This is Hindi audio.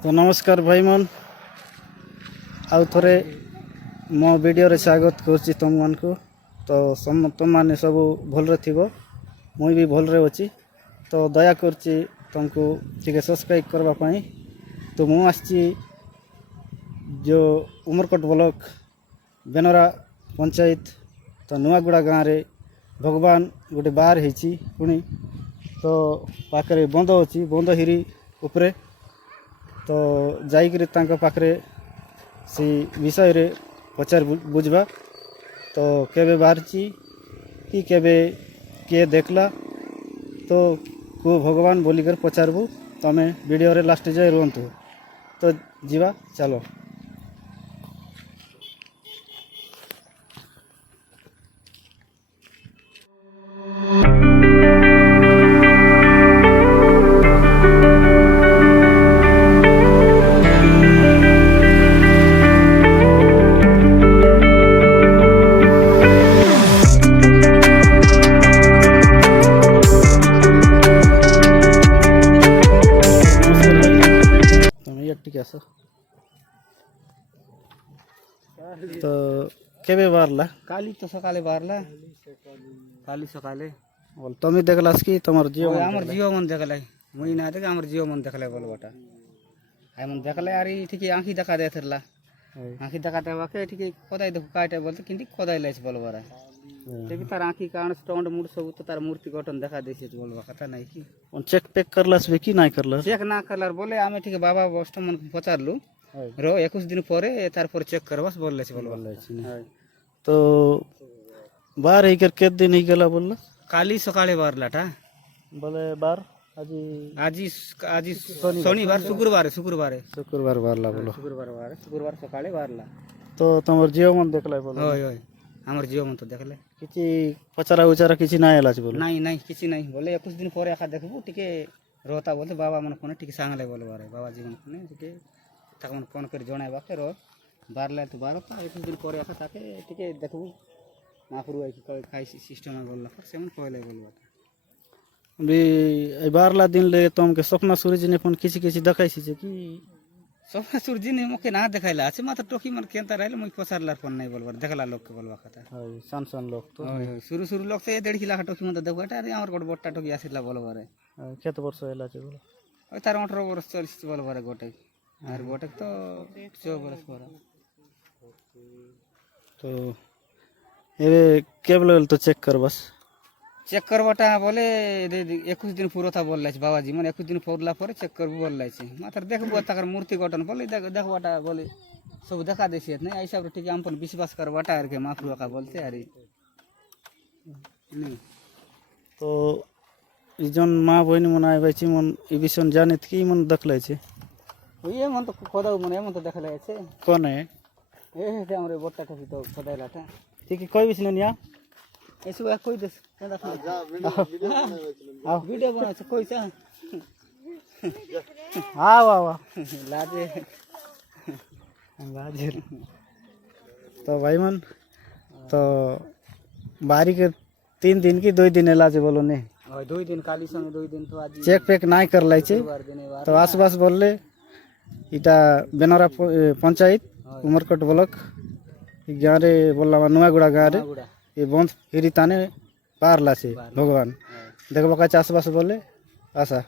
तो नमस्कार भाई मन आउ थे मो वीडियो रे स्वागत कर तुम मान को। तो तुम मैंने सब भलरे थी मुई भी भलरे अच्छी। तो दया कर तुमको टे सब्सक्राइब करवाई। तो मु आसी जो उमरकोट ब्लॉक बेनरा पंचायत तो नुआगुड़ा गाँव रे भगवान गोटे बार होती पुणी तो पाखे बंद अच्छी बंद हिरी उपरे तो जाइकरी पाखे से विषय रे पचार बुझवा तो केबे बाहरी कि केबे किए देखला तो को भगवान बोलिकर पचारबू तमें वीडियो रे लास्ट जाए रुहतु। तो जीवा चलो। तो केबे बारला काली तो सकाले बारला काली सकाले बोल तुम्हें देखलास कि तुम जियो आमर जियो मन देखला मुई ना देख आमर जियो मन देखला बोल बटा आइ मन देखला यार ठीक आंखी देखा दे थरला आंखी देखा देवा के ठीक खोदाई देखो काटे बोलते किंती खोदाई लाइस बोल बरा देखि तार आंखी कान स्टोंड मूड सब तो तार मूर्ति गठन देखा देछे बोलबा कथा नहीं कि चेक पेक करलास बे कि नहीं करलास चेक ना करलार बोले आमे ठीक बाबा बस्ट मन पचारलु रो 21 दिन परे तार पर चेक करबस बोलले छे बोलबा। तो बार ही कर के दिन ही गला बोलला काली सकाळे बारलाटा बोले बार आज आज शनिवार शुक्रवार शुक्रवार बारला बोलो शुक्रवार सकाळे बारला। तो तुमर जियो मन देखला बोलो होय होय हमर जियो मन तो देखले किछि पचारा उचारा किछि ना आलाच बोलो नहीं किछि नहीं बोले 21 दिन परे आखा देखबो टिके रोता बोलते बाबा मन कोने टिके सांगले बोल बारे बाबा जीवन कोने टिके ताक मन फोन कर जणाय बाके रो बारला तो बारता 21 दिन परे आखा ताके टिके देखबो माफुरु आई कि खाइ सिस्टम बोलला से मन कहले बोलबा बे बारला दिन ले तुमके सपना सूरज ने फोन किछि देखाइ छी कि सपना सूरज ने मके ना देखाइला আছে मात्र टोकी मन केनता रहले मुई पसारला फोन नहीं बोलबार देखला लोग के बोलबा कथा हाय सान लोग तो शुरू लोग से 1.5 लाख टोकी मन देखबाटा अरे हमर गोट बट्टा टोकी आसिला बोलबारे केत वर्ष हैला छ बोलो ओइ तार 18 वर्ष चलिस बोलबारे गोटे आर गोटे तो 6 वर्ष पर तो एबे केबल तो चेक कर बस चेक करबाटा बोले 21 दिन पूरा था बोलला बाबाजी मन 21 दिन पूरला पर चेक करबो बोलला मात्र देखबो तकर मूर्ति गठन बोले देखबाटा बोले सब देखा देसी नहीं ऐसा ठीक हम पर विश्वास करबाटा आर के माफुआ का बोलते अरे नहीं तो इजन माँ बहन मन आबै छी मन ई विषय जानित कि मन देखलै छै ये मन तो खोदाउ मन मन तो देखले छै कोन है ए से हमरे बोट्टा ठकी तो खोदाइलाटा ठीक कोई विषय निया ऐसे वा कोई दस आ वीडियो बना छ कोई छ हां वाह लाजे तो भाई मन तो बारी के 3 दिन की 2 दिन इलाज बोलो ने 2 दिन काली संगे 2 दिन तो आज चेक पेक नहीं कर लाई छे तो आसपास बोलले इटा बेनरा पंचायत उमरकोट ब्लॉक गाँव रे बोलला नुआगुड़ा गाँव रे ये बंद हिरी ताने पारला से भगवान देखबा का आसपास बोले आशा